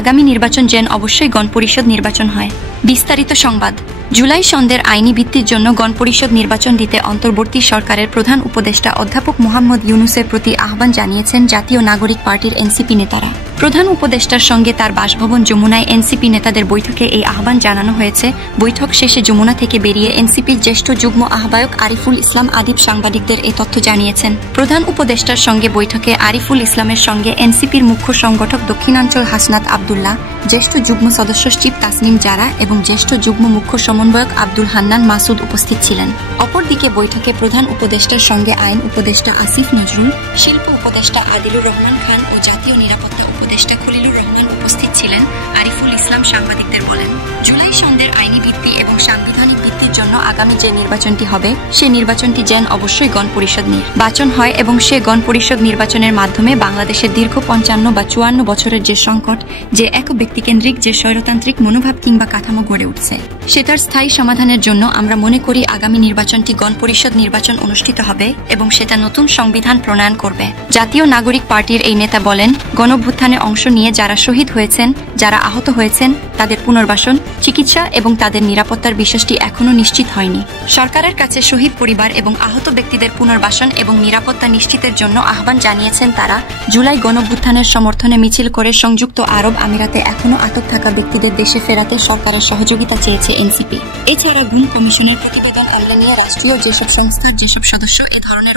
আগামী নির্বাচন যেন অবশ্যই গণপরিষদ নির্বাচন হয়। বিস্তারিত সংবাদ। জুলাই সন্ধ্যের আইনি ভিত্তির জন্য গণপরিষদ নির্বাচন দিতে অন্তর্বর্তী সরকারের প্রধান উপদেষ্টা অধ্যাপক মোহাম্মদ ইউনূসের প্রতি আহ্বান জানিয়েছেন জাতীয় নাগরিক পার্টির এনসিপি নেতারা। প্রধান উপদেষ্টার সঙ্গে তার বাসভবন যমুনায় এনসিপি নেতাদের বৈঠকে এই আহ্বান জানানো হয়েছে। বৈঠক শেষে যমুনা থেকে বেরিয়ে এনসিপির জ্যেষ্ঠ যুগ্ম আহ্বায়ক আরিফুল ইসলাম আদিব সাংবাদিকদের এই তথ্য জানিয়েছেন। প্রধান উপদেষ্টার সঙ্গে বৈঠকে আরিফুল ইসলামের সঙ্গে এনসিপির মুখ্য সংগঠক দক্ষিণাঞ্চল হাসনাত আবদুল্লাহ, জ্যেষ্ঠ যুগ্ম সদস্য সচিব তাসনিম জারা এবং জ্যেষ্ঠ যুগ্ম মুখ্য সমন্বয়ক আব্দুল হান্নান মাসুদ উপস্থিত ছিলেন। অপরদিকে বৈঠকে প্রধান উপদেষ্টার সঙ্গে আইন উপদেষ্টা আসিফ নজরুল, শিল্প উপদেষ্টা আদিলুর রহমান খান ও জাতীয় নিরাপত্তা উপদেষ্টা খলিলুর রহমান উপস্থিত ছিলেন। আরিফুল ইসলাম সাংবাদিকদের বলেন, জুলাই সন্ধ্যের আইনি ভিত্তি এবং সাংবিধানিক ভিত্তির জন্য আগামী যে নির্বাচনটি হবে সে নির্বাচনটি যেন অবশ্যই গণপরিষদ নির্বাচন হয় এবং সে গণপরিষদ নির্বাচনের মাধ্যমে বাংলাদেশের দীর্ঘ ৫৫ বা ৫৪ বছরের যে সংকট, যে এক ব্যক্তিকেন্দ্রিক যে স্বৈরতান্ত্রিক মনোভাব কিংবা কাঠামো গড়ে উঠছে সেটার স্থায়ী সমাধানের জন্য আমরা মনে করি আগামী নির্বাচনটি গণপরিষদ নির্বাচন অনুষ্ঠিত হবে এবং সেটা নতুন সংবিধান প্রণয়ন করবে। জাতীয় নাগরিক পার্টির এই নেতা বলেন, গণঅভ্যুত্থানে অংশ নিয়ে যারা শহীদ হয়েছেন, যারা আহত হয়েছেন, তাদের পুনর্বাসন, চিকিৎসা এবং তাদের নিরাপত্তার বিষয়টি এখনও নিশ্চিত হয়নি। সরকারের কাছে শহীদ পরিবার এবং আহত ব্যক্তিদের পুনর্বাসন এবং নিরাপত্তা নিশ্চিতের জন্য আহ্বান জানিয়েছেন তারা। জুলাই গণঅভ্যুত্থানের সমর্থনে মিছিল করে সংযুক্ত আরব আমিরাতে এখনও আটক থাকা ব্যক্তিদের দেশে ফেরাতে সরকারের সহযোগিতা চেয়েছে এনসিপি। এছাড়া গুম কমিশনের প্রতিবেদন আমলে নিয়ে রাষ্ট্রীয় যেসব সংস্থার যেসব সদস্য এ ধরনের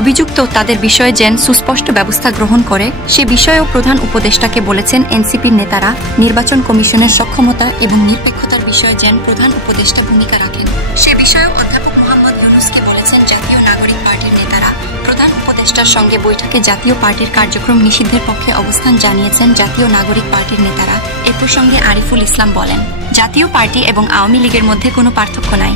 অভিযুক্ত তাদের বিষয়ে যেন সুস্পষ্ট ব্যবস্থা গ্রহণ করে সে বিষয়েও প্রধান উপদেষ্টাকে বলেছেন এনসিপির নেতারা। নির্বাচন কমিশনের সক্ষমতা এবং নিরপেক্ষতার বিষয়ে যেন প্রধান উপদেষ্টা ভূমিকা রাখেন সে বিষয়েও অধ্যাপক মোহাম্মদ ইউনূসকে বলেছেন জাতীয় নাগরিক পার্টির নেতারা। প্রধান উপদেষ্টার সঙ্গে বৈঠকে জাতীয় পার্টির কার্যক্রম নিষিদ্ধের পক্ষে অবস্থান জানিয়েছেন জাতীয় নাগরিক পার্টির নেতারা। এ প্রসঙ্গে আরিফুল ইসলাম বলেন, জাতীয় পার্টি এবং আওয়ামী লীগের মধ্যে কোনো পার্থক্য নাই।